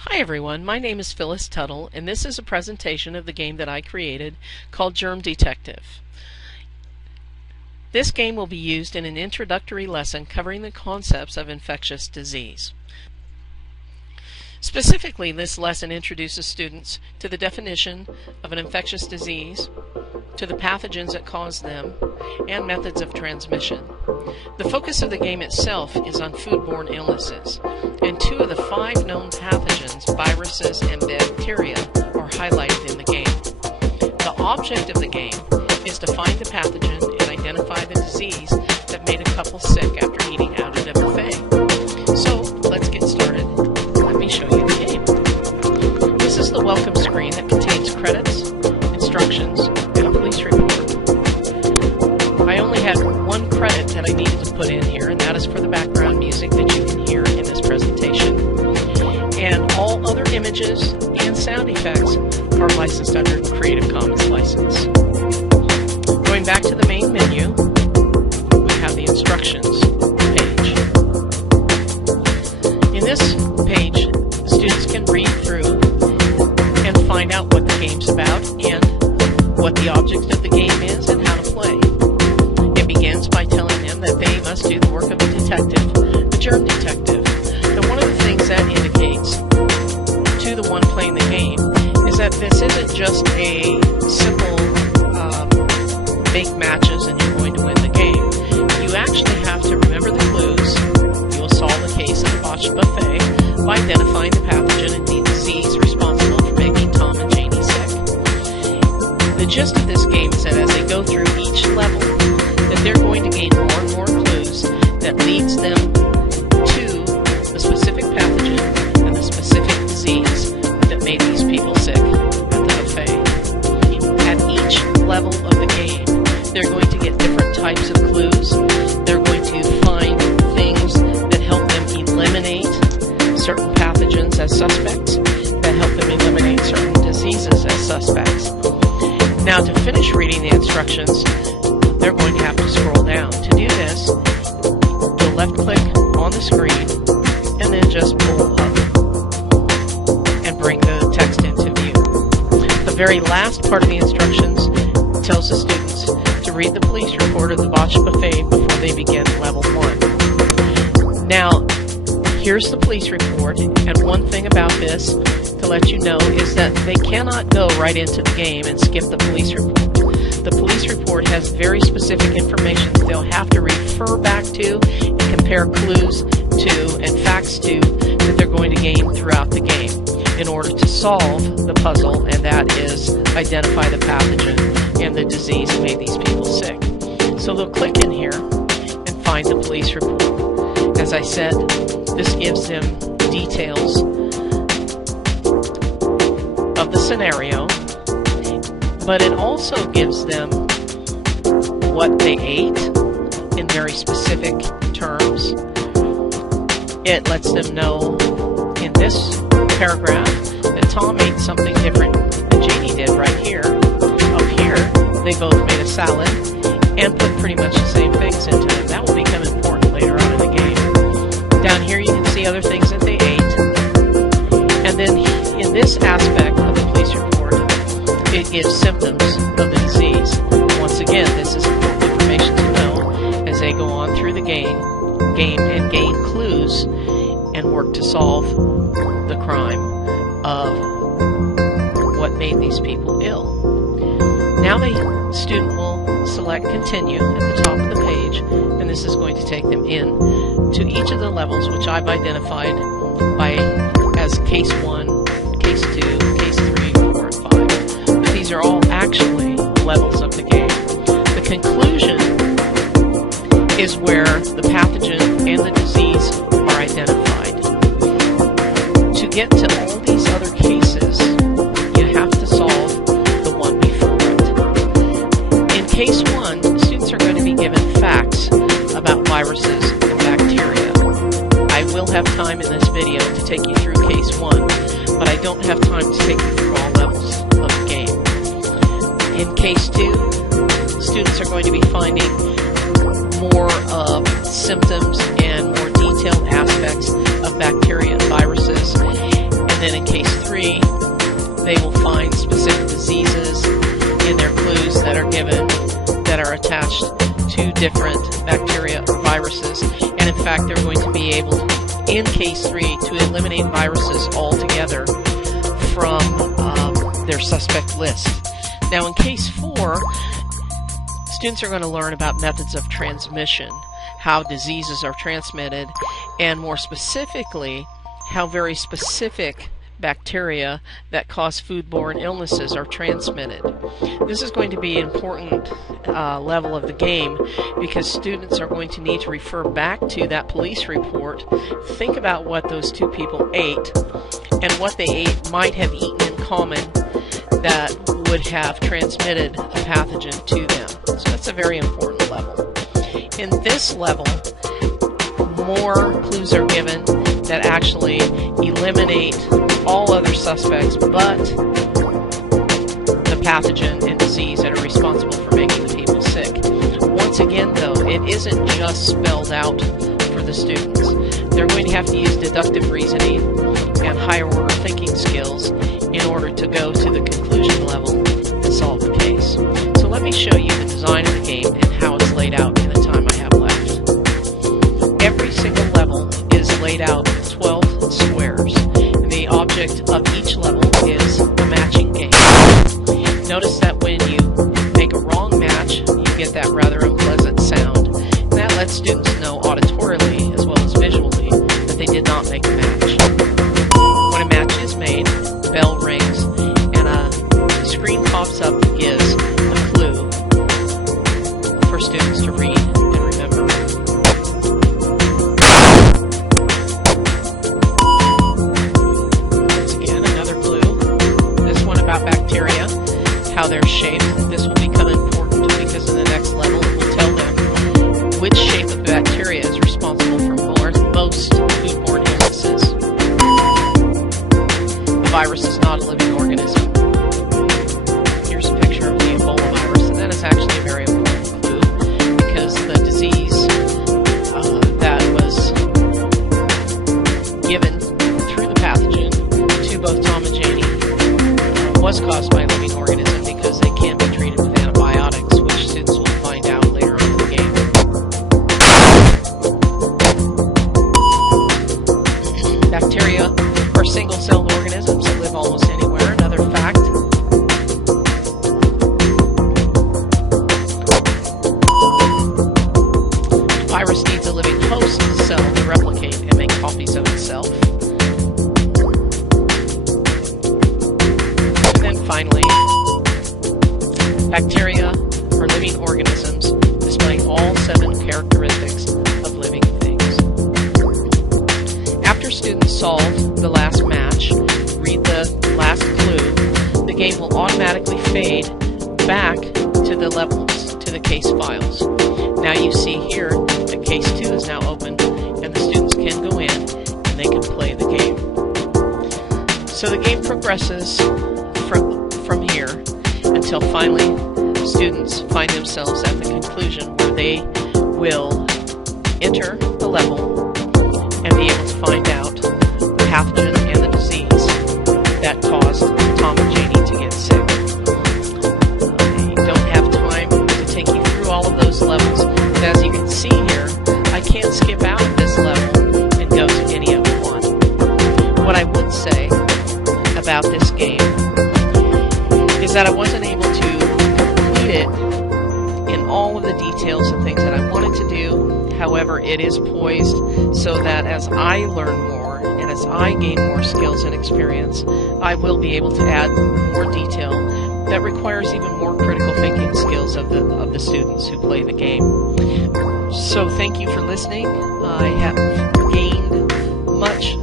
Hi everyone, my name is Phyllis Tuttle, and this is a presentation of the game that I created called Germ Detective. This game will be used in an introductory lesson covering the concepts of infectious disease. Specifically, this lesson introduces students to the definition of an infectious disease, to the pathogens that cause them, and methods of transmission. The focus of the game itself is on foodborne illnesses, and 2 of the 5 known pathogens, viruses and bacteria, are highlighted in the game. The object of the game is to find the pathogen and identify the disease that made a couple sick after eating out at a buffet. So, let's get started. Let me show you the game. This is the welcome screen that contains credits, instructions, and a police report. I only had 1 credit that I needed to put in here, and that is for the background music that you can hear in this presentation. And all other images and sound effects are licensed under the Creative Commons license. Going back to the main menu, we have the instructions page. In this page, the students can read through and find out what the game's about and what the object of the game is and how to play. It begins by telling them that they must do the work of a detective, the Germ Detective. And one of the things that indicates to the one playing the game is that this isn't just a simple make matches and you're going to win the game. You actually have to remember the clues. You will solve the case of the botched buffet by identifying the pathogen and the disease responsible for making Tom and Janie sick. The gist of this game is that as they go through each level, that they're going to gain more and more clues that leads them to the specific pathogen and the specific disease that made these people sick at the buffet. At each level of the game, they're going to get different types of clues. They're going to find things that help them eliminate certain pathogens as suspects, that help them eliminate certain diseases as suspects. Now, to finish reading the instructions, they're going to have to scroll down. To do this, you'll left-click on the screen and then just pull up and bring the text into view. The very last part of the instructions tells the students to read the police report of the botched buffet before they begin level 1. Now, here's the police report, and one thing about this to let you know is that they cannot go right into the game and skip the police report. The police report has very specific information that they'll have to refer back to and compare clues to and facts to that they're going to gain throughout the game in order to solve the puzzle, and that is identify the pathogen and the disease that made these people sick. So they'll click in here and find the police report. As I said, this gives them details of the scenario, but it also gives them what they ate in very specific terms. It lets them know in this paragraph that Tom ate something different than Janie did right here. Up here, they both made a salad and put pretty much the same things into it. That will become important later on in the game. Down here you can see other things that they ate. And then in this aspect of the police report, it gives symptoms of the disease. Once again, this is important information to know as they go on through the game and gain clues and work to solve the crime of what made these people ill. Now the student will select continue at the top of the page, and this is going to take them in to each of the levels which I've identified as case 1, case 2, case 3, 4, and 5. But these are all actually levels of the game. The conclusion is where the pathogen and the disease are identified. To get to all these other cases, you have to solve the one before it. In case 1, students are going to be given facts about viruses and bacteria. I will have time in this video to take you through case 1, but I don't have time to take you through all levels of the game. In case 2, students are going to be finding more of symptoms and more detailed aspects of bacteria and viruses. And then are attached to different bacteria or viruses. And in fact, they're going to be able, in case 3, to eliminate viruses altogether from their suspect list. Now in case 4, students are going to learn about methods of transmission, how diseases are transmitted, and more specifically, how very specific bacteria that cause foodborne illnesses are transmitted. This is going to be an important level of the game because students are going to need to refer back to that police report, think about what those 2 people ate, and what they might have eaten in common that would have transmitted a pathogen to them. So that's a very important level. In this level, more clues are given that actually eliminate all other suspects but the pathogen and disease that are responsible for making the people sick. Once again, though, it isn't just spelled out for the students. They're going to have to use deductive reasoning and higher order thinking skills in order to go to the conclusion level and solve the case. So let me show you the design of the game and how it's laid out in the time I have left. Every single level is laid out with 12 squares. And the object of each level is a matching game. Notice that when you make a wrong match, you get that rather unpleasant sound. And that lets students know auditorily as well as visually that they did not make a match. When a match is made, the bell rings and a screen pops up that gives a clue for students to read and remember. Once again, another clue. This one about bacteria, how they're shaped. This will become important because in the next level it will tell them which shape of bacteria is responsible for most foodborne illnesses. The virus is not a living organism. Here's a picture of the Ebola virus, and that is actually a very important clue because the disease that was given through the pathogen to both Tom and Janie was caused by a living organism because they can't be treated with antibiotics, which students will find out later on in the game. Bacteria are single-celled organisms that live almost anywhere. Another fact. The virus needs a living host cell to replicate and make copies of itself. And then finally, bacteria are living organisms displaying all 7 characteristics of living things. After students solve the last match, read the last clue, the game will automatically fade back to the levels, to the case files. Now you see here that case 2 is now open and the students can go in and they can play the game. So the game progresses from here until finally students find themselves at the conclusion where they will enter the level and be able to find out the pathogen and the disease that caused Tom and Janie to get sick. I don't have time to take you through all of those levels, but as you can see here, I can't skip out this level and go to any other one. What I would say about this game is that I wasn't able to complete it in all of the details and things that I wanted to do. However, it is poised so that as I learn more and as I gain more skills and experience, I will be able to add more detail that requires even more critical thinking skills of the students who play the game. So thank you for listening. I have gained much